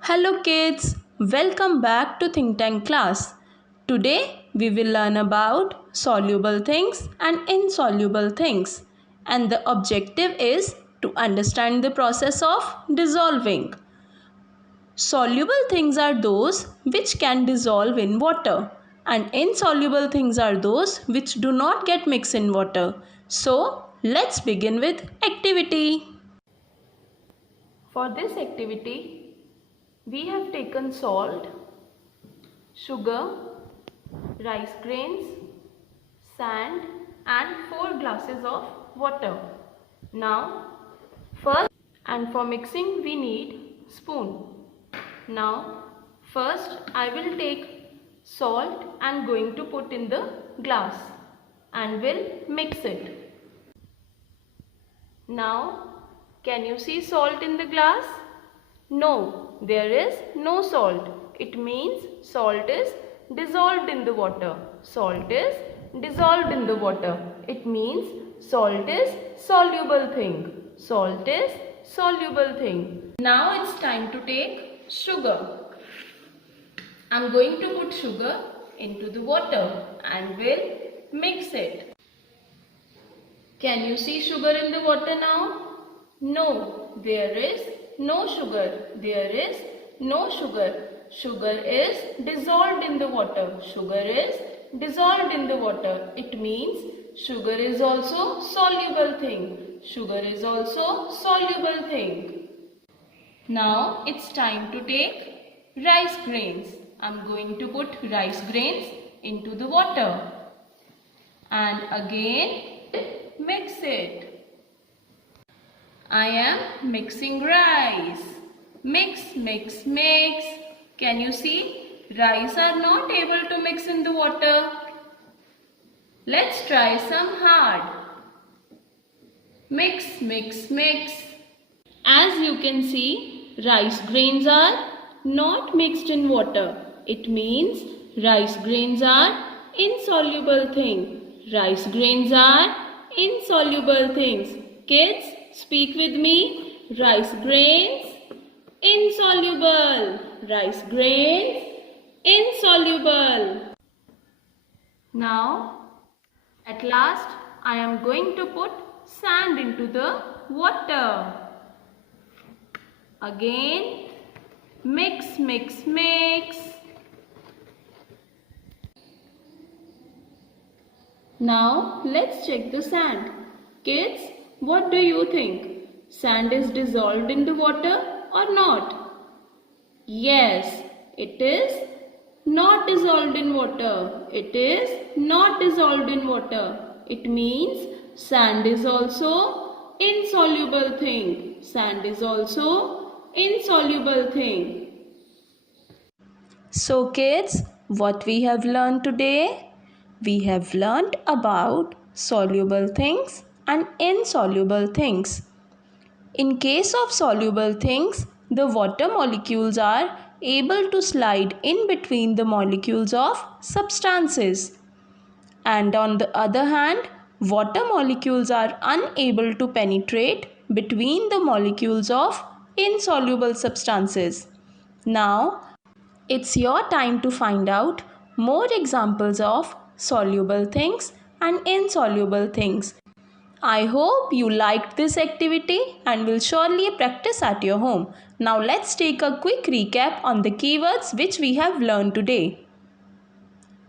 Hello kids, welcome back to Think Tank class. Today we will learn about soluble things and insoluble things, and the objective is to understand the process of dissolving. Soluble things are those which can dissolve in water, and insoluble things are those which do not get mixed in water. So let's begin with activity. For this activity, we have taken salt, sugar, rice grains, sand and 4 glasses of water. Now, first and for mixing we need spoon. Now, first I will take salt and going to put in the glass and will mix it. Now, can you see salt in the glass? No, there is no salt. It means salt is dissolved in the water. Salt is dissolved in the water. It means salt is soluble thing. Salt is soluble thing. Now it's time to take sugar. I am going to put sugar into the water and will mix it. Can you see sugar in the water now? No, there is no sugar. There is no sugar. Sugar is dissolved in the water. Sugar is dissolved in the water. It means sugar is also soluble thing. Sugar is also soluble thing. Now it's time to take rice grains. I'm going to put rice grains into the water and again mix it. I am mixing rice. Mix, mix, mix. Can you see? Rice are not able to mix in the water. Let's try some hard. Mix, mix, mix. As you can see, rice grains are not mixed in water. It means rice grains are insoluble thing. Rice grains are insoluble things. Kids, speak with me. Rice grains, insoluble. Rice grains, insoluble. Now, at last, I am going to put sand into the water. Again, mix, mix, mix. Now, let's check the sand. Kids, what do you think? Sand is dissolved in the water or not? Yes, it is not dissolved in water. It is not dissolved in water. It means sand is also insoluble thing. Sand is also insoluble thing. So kids, what we have learned today? We have learned about soluble things and insoluble things. In case of soluble things, the water molecules are able to slide in between the molecules of substances. And on the other hand, water molecules are unable to penetrate between the molecules of insoluble substances. Now, it's your time to find out more examples of soluble things and insoluble things. I hope you liked this activity and will surely practice at your home. Now let's take a quick recap on the keywords which we have learned today.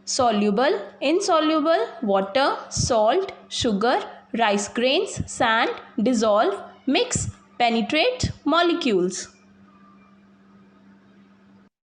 Soluble, insoluble, water, salt, sugar, rice grains, sand, dissolve, mix, penetrate, molecules.